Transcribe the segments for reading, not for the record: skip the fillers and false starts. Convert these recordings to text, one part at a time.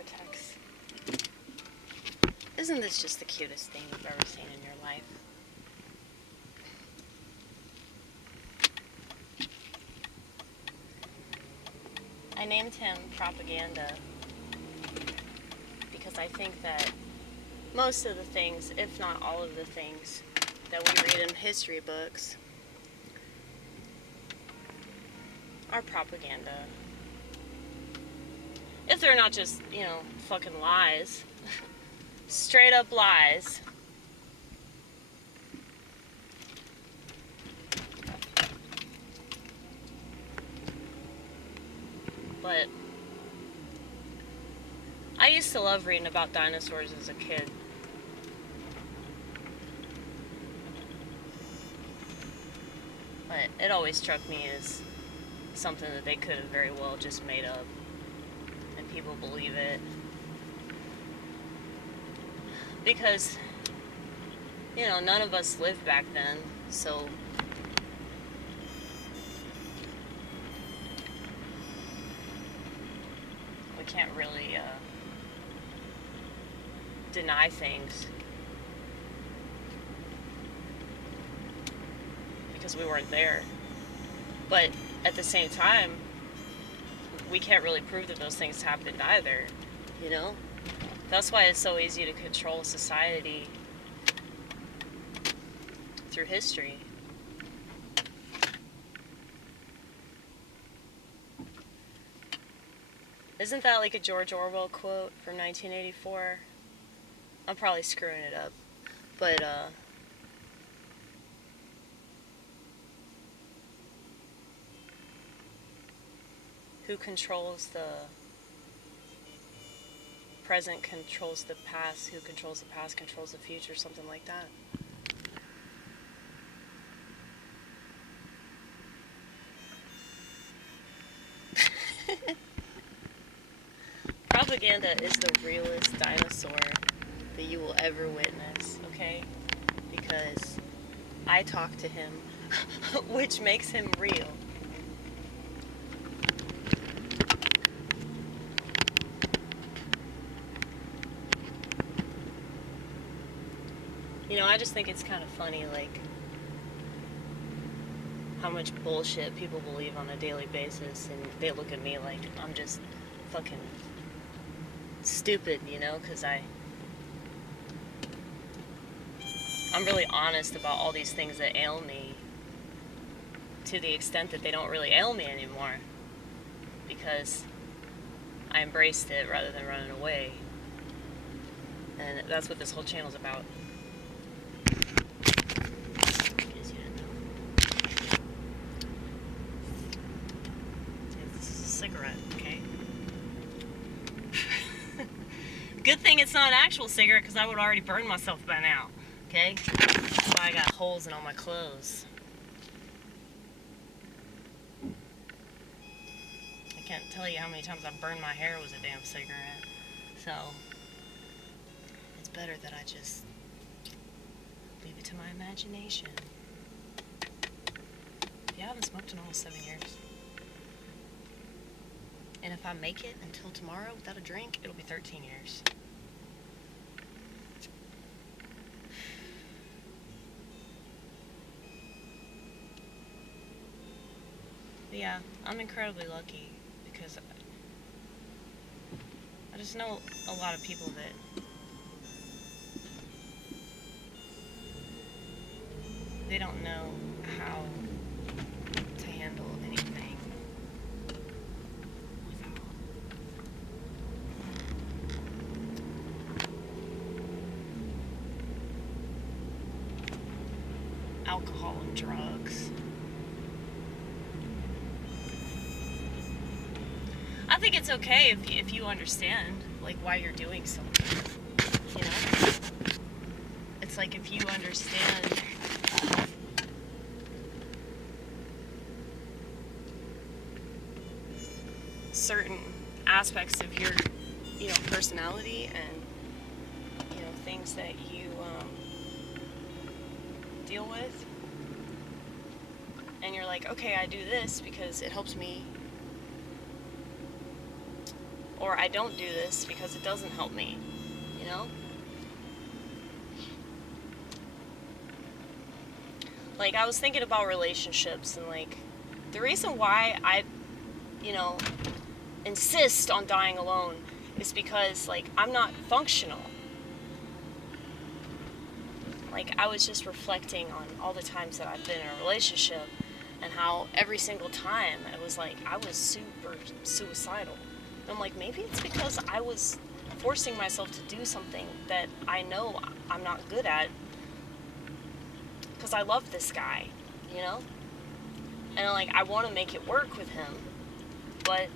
vortex. Isn't this just the cutest thing you've ever seen in your life? I named him Propaganda because I think that most of the things, if not all of the things, that we read in history books are propaganda. If they're not just, fucking lies. Straight up lies. But I used to love reading about dinosaurs as a kid. But it always struck me as something that they could have very well just made up. And people believe it. Because, none of us lived back then, so we can't really deny things because we weren't there. But at the same time, we can't really prove that those things happened either, That's why it's so easy to control society through history. Isn't that like a George Orwell quote from 1984? I'm probably screwing it up. But, who controls the present controls the past, who controls the past controls the future, something like that. Propaganda is the realest dinosaur that you will ever witness, okay? Because I talk to him, which makes him real. I just think it's kind of funny, like, how much bullshit people believe on a daily basis, and they look at me like I'm just fucking stupid, because I'm really honest about all these things that ail me, to the extent that they don't really ail me anymore, because I embraced it rather than running away. And that's what this whole channel's about. This is a cigarette, okay? Good thing it's not an actual cigarette, because I would already burn myself by now, okay? That's why I got holes in all my clothes. I can't tell you how many times I burned my hair with a damn cigarette. So, it's better that I just leave it to my imagination. Yeah, I haven't smoked in almost 7 years. And if I make it until tomorrow without a drink, it'll be 13 years. But yeah, I'm incredibly lucky because I just know a lot of people that they don't know how to handle anything without alcohol and drugs. I think it's okay if you understand, like, why you're doing something, It's like if you understand certain aspects of your, personality and, things that you deal with, and you're like, okay, I do this because it helps me, or I don't do this because it doesn't help me, you know? Like, I was thinking about relationships, and like, the reason why I, you know, insist on dying alone is because, like, I'm not functional. Like, I was just reflecting on all the times that I've been in a relationship, and how every single time it was like I was super suicidal. And I'm like, maybe it's because I was forcing myself to do something that I know I'm not good at, because I love this guy, you know? And like, I want to make it work with him, but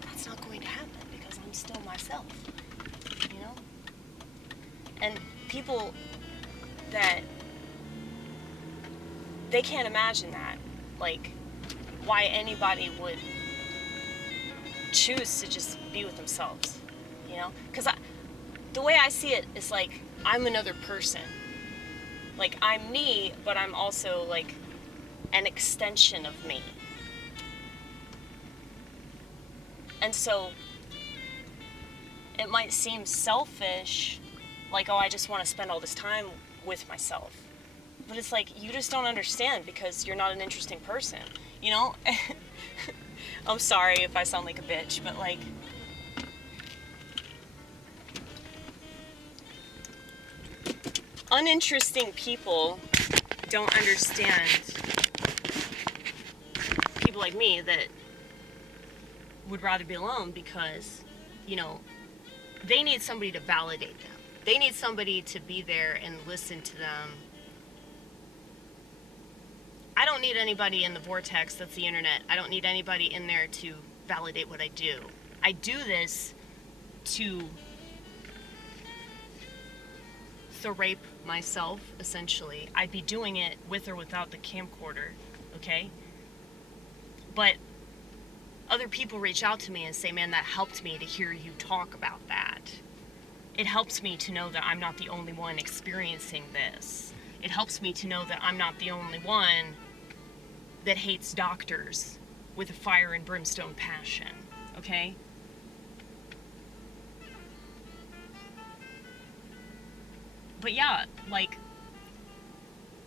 that's not going to happen because I'm still myself, you know? And people that, they can't imagine that, like, why anybody would choose to just be with themselves, you know? Because the way I see it is like, I'm another person. Like, I'm me, but I'm also like an extension of me. And so it might seem selfish, like, oh, I just want to spend all this time with myself. But it's like, you just don't understand because you're not an interesting person, you know? I'm sorry if I sound like a bitch, but like, uninteresting people don't understand people like me that would rather be alone because, you know, they need somebody to validate them. They need somebody to be there and listen to them. I don't need anybody in the vortex that's the internet. I don't need anybody in there to validate what I do. I do this to rape myself, essentially. I'd be doing it with or without the camcorder, okay? But other people reach out to me and say, man, that helped me to hear you talk about that. It helps me to know that I'm not the only one experiencing this. It helps me to know that I'm not the only one that hates doctors with a fire and brimstone passion, okay? But yeah, like,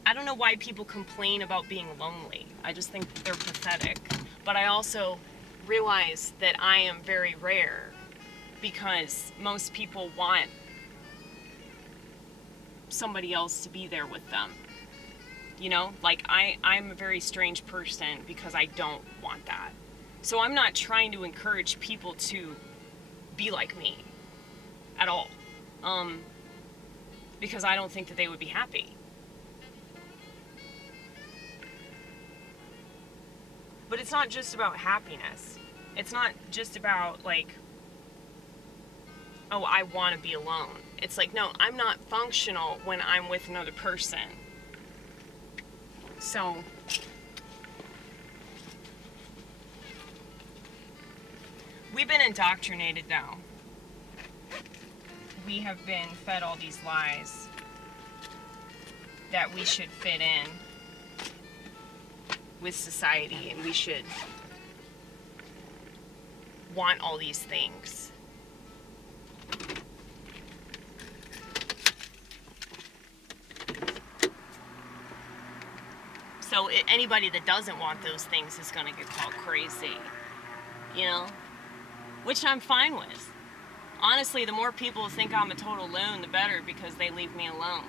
I don't know why people complain about being lonely. I just think they're pathetic. But I also realize that I am very rare because most people want somebody else to be there with them. You know, like, I'm a very strange person because I don't want that. So I'm not trying to encourage people to be like me at all. Because I don't think that they would be happy. But it's not just about happiness. It's not just about, like, oh, I want to be alone. It's like, no, I'm not functional when I'm with another person. So, we've been indoctrinated now. We have been fed all these lies that we should fit in with society and we should want all these things. So anybody that doesn't want those things is going to get called crazy, you know? Which I'm fine with. Honestly, the more people think I'm a total loon, the better, because they leave me alone.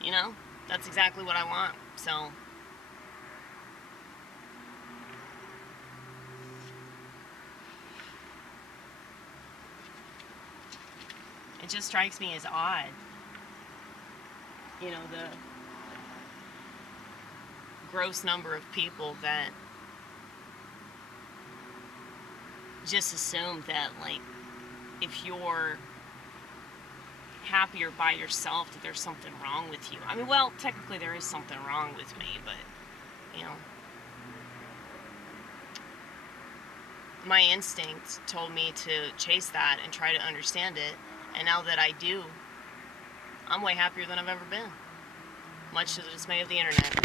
You know? That's exactly what I want, so. It just strikes me as odd. You know, the gross number of people that just assume that, like, if you're happier by yourself, that there's something wrong with you. I mean, well, technically there is something wrong with me, but, you know, my instinct told me to chase that and try to understand it, and now that I do, I'm way happier than I've ever been, much to the dismay of the internet.